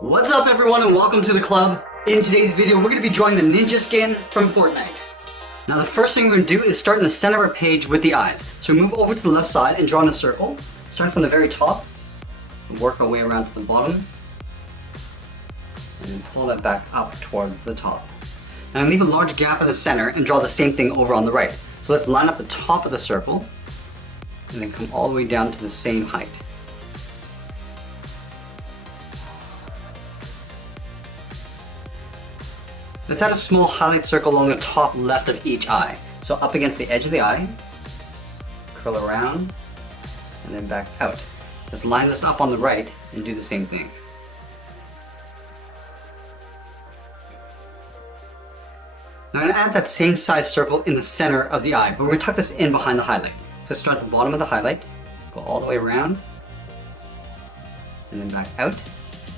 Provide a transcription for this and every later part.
What's up everyone and welcome to the club. In today's video we're going to be drawing the ninja skin from Fortnite. Now the first thing we're going to do is start in the center of our page with the eyes. So we move over to the left side and draw in a circle, starting from the very top, and work our way around to the bottom, and then pull that back up towards the top. And leave a large gap in the center and draw the same thing over on the right. So let's line up the top of the circle, and then come all the way down to the same height. Let's add a small highlight circle along the top left of each eye. So up against the edge of the eye, curl around, and then back out. Let's line this up on the right and do the same thing. Now I'm going to add that same size circle in the center of the eye, but we're going to tuck this in behind the highlight. So start at the bottom of the highlight, go all the way around, and then back out.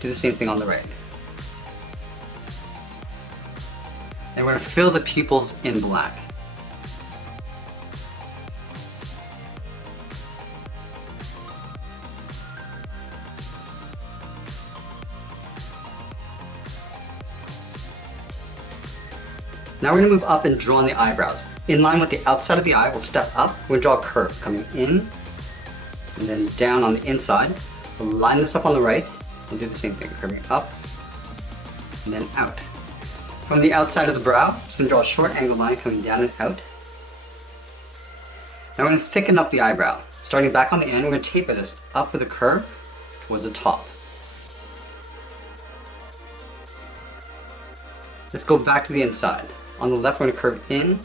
Do the same thing on the right. And we're going to fill the pupils in black. Now we're going to move up and draw on the eyebrows. In line with the outside of the eye, we'll step up. We're going to draw a curve coming in and then down on the inside. We'll line this up on the right and do the same thing, curving up and then out. From the outside of the brow, I'm just going to draw a short angle line coming down and out. Now we're going to thicken up the eyebrow. Starting back on the end, we're going to taper this up with a curve towards the top. Let's go back to the inside. On the left, we're going to curve in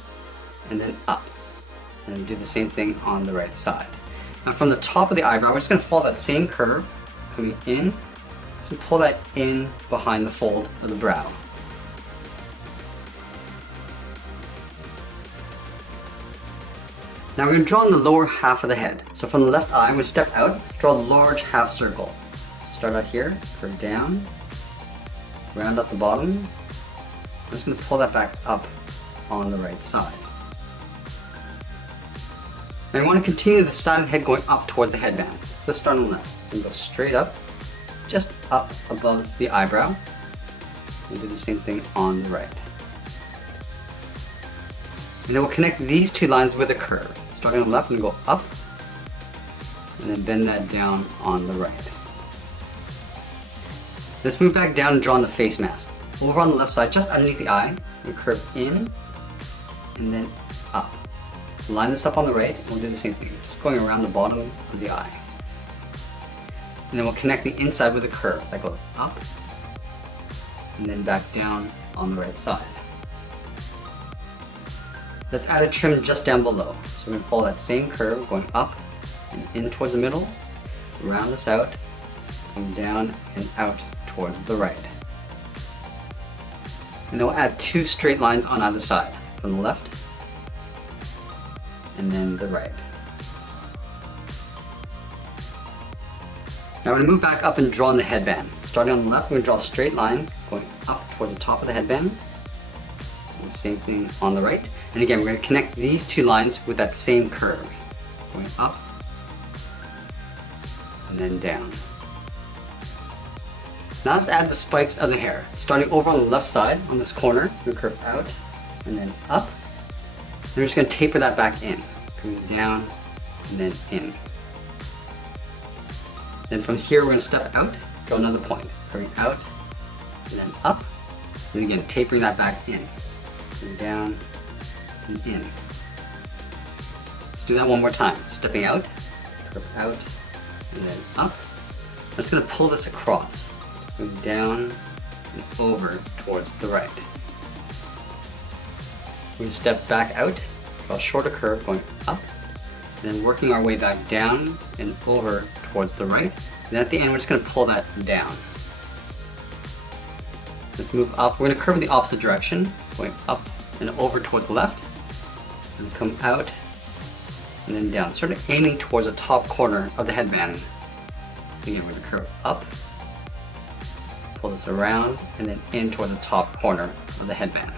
and then up. And then do the same thing on the right side. Now from the top of the eyebrow, we're just going to follow that same curve coming in. So pull that in behind the fold of the brow. Now we're going to draw in the lower half of the head. So from the left eye, I'm going to step out, draw a large half circle. Start out here, curve down, round up the bottom. I'm just going to pull that back up on the right side. Now I want to continue the side of the head going up towards the headband. So let's start on the left and go straight up, just up above the eyebrow. And do the same thing on the right. And then we'll connect these two lines with a curve. Starting on the left and go up, and then bend that down on the right. Let's move back down and draw on the face mask. Over on the left side, just underneath the eye, we curve in, and then up. Line this up on the right, and we'll do the same thing, just going around the bottom of the eye. And then we'll connect the inside with a curve that goes up, and then back down on the right side. Let's add a trim just down below. So we're going to follow that same curve going up and in towards the middle, round this out, come down and out towards the right. And then we'll add two straight lines on either side, from the left and then the right. Now we're going to move back up and draw on the headband. Starting on the left, we're going to draw a straight line going up towards the top of the headband. And the same thing on the right. And again, we're going to connect these two lines with that same curve, going up and then down. Now let's add the spikes of the hair. Starting over on the left side, on this corner, we're going to curve out and then up. And we're just going to taper that back in, coming down and then in. Then from here, we're going to step out, draw another point, curving out and then up. And again, tapering that back in, and down and in. Let's do that one more time. Stepping out, curve out, and then up. I'm just going to pull this across, going down and over towards the right. We're going to step back out, draw a shorter curve going up, and then working our way back down and over towards the right. And then at the end, we're just going to pull that down. Let's move up. We're going to curve in the opposite direction, going up and over towards the left, and come out and then down, sort of aiming towards the top corner of the headband. Again, we're going to curve up, pull this around, and then in toward the top corner of the headband.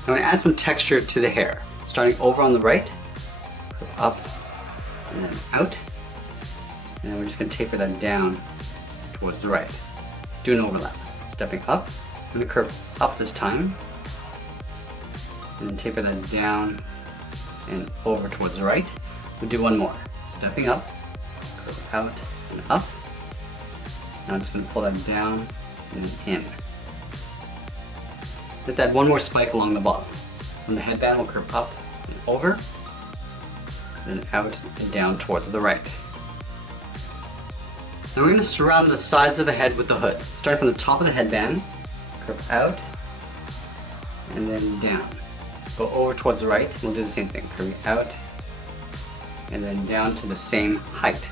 I'm going to add some texture to the hair. Starting over on the right, curve up, and then out. And then we're just going to taper that down towards the right. Let's do an overlap. Stepping up, I'm going to curve up this time, and then taper that down and over towards the right. We'll do one more. Stepping up, curve out and up. Now I'm just going to pull that down and in. Let's add one more spike along the bottom. From the headband, we'll curve up and over, then out and down towards the right. Now we're going to surround the sides of the head with the hood. Starting from the top of the headband, curve out, and then down. Go over towards the right, we'll do the same thing. Curve out, and then down to the same height.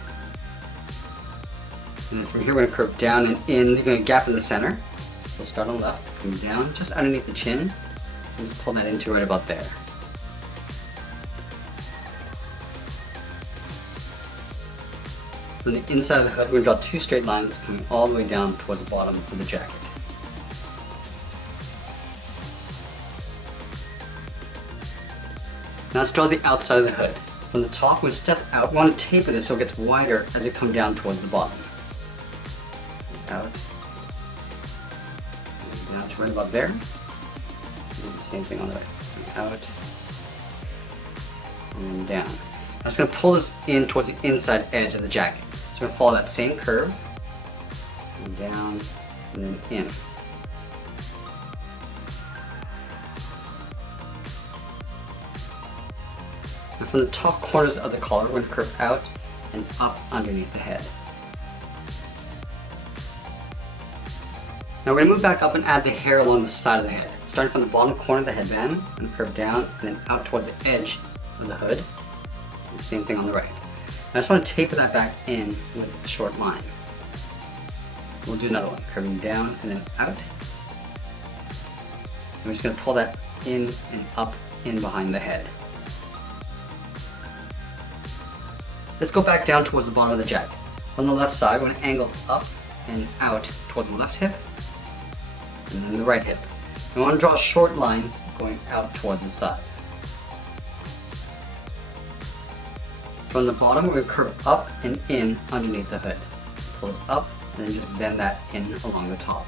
And then from here we're going to curve down and in, leaving a gap in the center. We'll start on the left, come down just underneath the chin, and just pull that into right about there. From the inside of the hood, we're going to draw two straight lines coming all the way down towards the bottom of the jacket. Now let's draw the outside of the hood. From the top, we step out. We want to taper this so it gets wider as you come down towards the bottom. Out. And down to right about there. Do the same thing on the right. Out. And then down. I'm just going to pull this in towards the inside edge of the jacket. So we're going to follow that same curve. And down and then in. And from the top corners of the collar, we're going to curve out and up underneath the head. Now we're going to move back up and add the hair along the side of the head. Starting from the bottom corner of the headband, I'm going to curve down and then out towards the edge of the hood. And same thing on the right. I just want to taper that back in with a short line. We'll do another one, curving down and then out. And we're just going to pull that in and up in behind the head. Let's go back down towards the bottom of the jacket. On the left side, we're going to angle up and out towards the left hip, and then the right hip. We want to draw a short line going out towards the side. From the bottom, we're going to curve up and in underneath the hood. Pull this up, and then just bend that in along the top.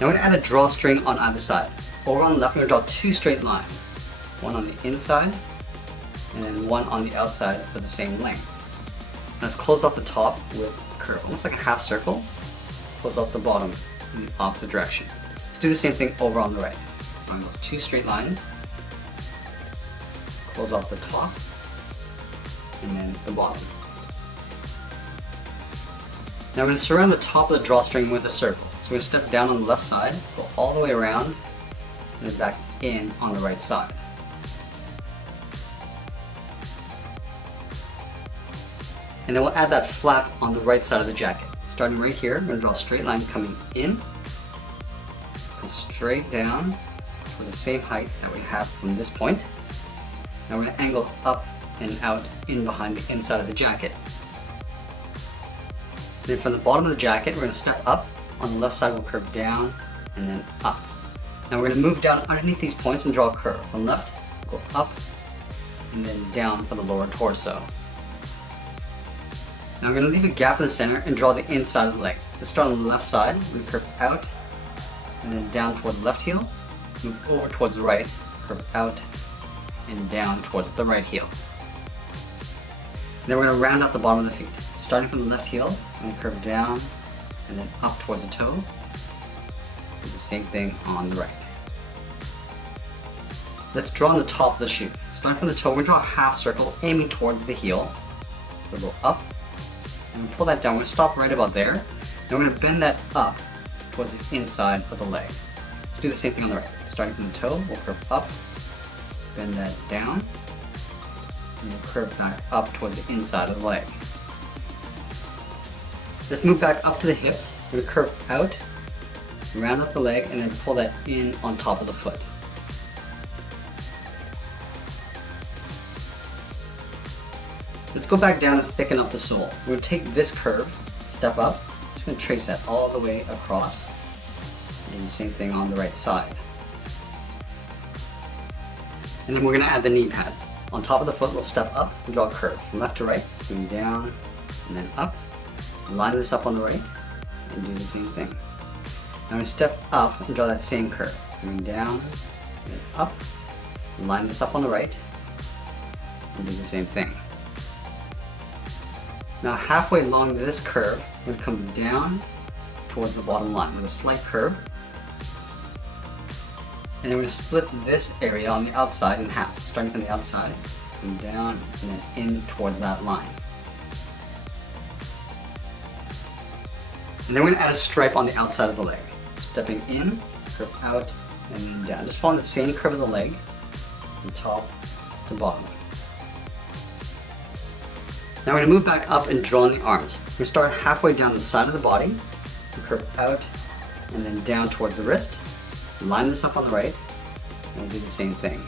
Now we're going to add a drawstring on either side. Over on the left, we're going to draw two straight lines. One on the inside, and then one on the outside for the same length. Let's close off the top with a curve, almost like a half circle. Close off the bottom in the opposite direction. Let's do the same thing over on the right. On those two straight lines, close off the top, and then the bottom. Now we're going to surround the top of the drawstring with a circle. So we're going to step down on the left side, go all the way around, and then back in on the right side. And then we'll add that flap on the right side of the jacket. Starting right here, we're going to draw a straight line coming in, come straight down for the same height that we have from this point. Now we're going to angle up and out in behind the inside of the jacket. Then from the bottom of the jacket, we're going to step up. On the left side, we'll curve down and then up. Now we're going to move down underneath these points and draw a curve. From left, go up and then down for the lower torso. Now I'm going to leave a gap in the center and draw the inside of the leg. Let's start on the left side, we curve out and then down towards the left heel, move over towards the right, curve out and down towards the right heel. And then we're going to round out the bottom of the feet. Starting from the left heel, I'm going to curve down and then up towards the toe. Do the same thing on the right. Let's draw on the top of the shoe. Starting from the toe, we're going to draw a half circle aiming towards the heel. We'll go up and we'll pull that down. We're going to stop right about there. And we're going to bend that up towards the inside of the leg. Let's do the same thing on the right. Starting from the toe, we'll curve up, bend that down, and we'll curve back up towards the inside of the leg. Let's move back up to the hips. We're going to curve out, round up the leg, and then pull that in on top of the foot. Let's go back down and thicken up the sole. We're going to take this curve, step up, just going to trace that all the way across, and do the same thing on the right side. And then we're going to add the knee pads. on top of the foot, we'll step up and draw a curve from left to right, going down and then up. Line this up on the right and do the same thing. Now we step up and draw that same curve, going down and up. Line this up on the right and do the same thing. Now halfway along this curve, we're going to come down towards the bottom line with a slight curve. And then we're going to split this area on the outside in half, starting from the outside, come down and then in towards that line. And then we're going to add a stripe on the outside of the leg. Stepping in, curve out, and then down. Just following the same curve of the leg from top to bottom. Now we're going to move back up and draw in the arms. We're going to start halfway down the side of the body, curve out, and then down towards the wrist. Line this up on the right, and we'll do the same thing.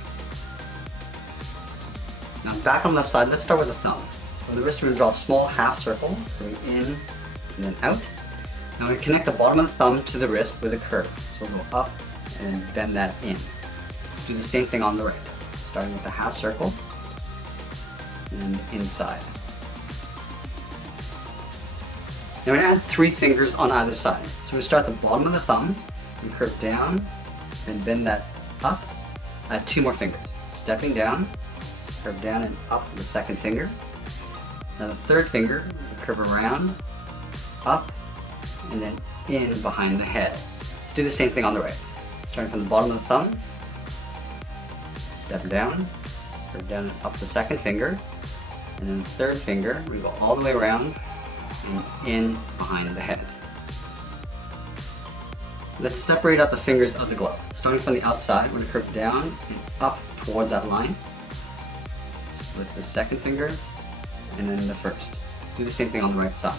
Now back on the left side, let's start with the thumb. On the wrist, we're going to draw a small half circle, going in and then out. Now we're going to connect the bottom of the thumb to the wrist with a curve. So we'll go up and then bend that in. Let's do the same thing on the right, starting with the half circle and inside. Now we're going to add 3 fingers on either side. So we're going to start at the bottom of the thumb and curve down and bend that up. Add 2 more fingers. Stepping down, curve down and up with the second finger. Now the third finger, curve around, up, and then in behind the head. Let's do the same thing on the right. Starting from the bottom of the thumb, step down, curve down and up the second finger, and then the third finger, we go all the way around and in behind the head. Let's separate out the fingers of the glove. Starting from the outside, we're going to curve down and up toward that line. Split the second finger and then the first. Let's do the same thing on the right side.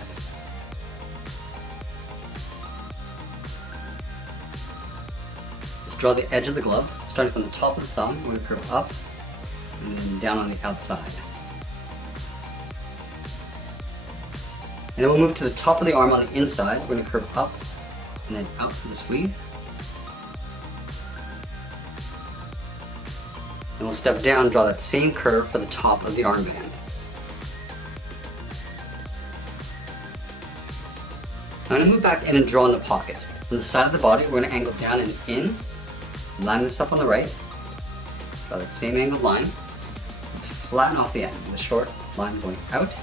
Let's draw the edge of the glove. Starting from the top of the thumb, we're going to curve up and then down on the outside. And then we'll move to the top of the arm on the inside. We're going to curve up and then out to the sleeve. And we'll step down and draw that same curve for the top of the armband. Now I'm going to move back in and draw in the pockets. On the side of the body, we're going to angle down and in. Line this up on the right. Draw that same angled line. Let's flatten off the end with a short line going out.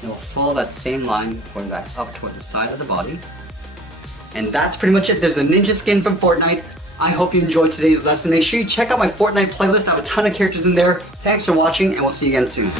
And we'll follow that same line going back up towards the side of the body. And that's pretty much it. There's the ninja skin from Fortnite. I hope you enjoyed today's lesson. Make sure you check out my Fortnite playlist. I have a ton of characters in there. Thanks for watching, and we'll see you again soon.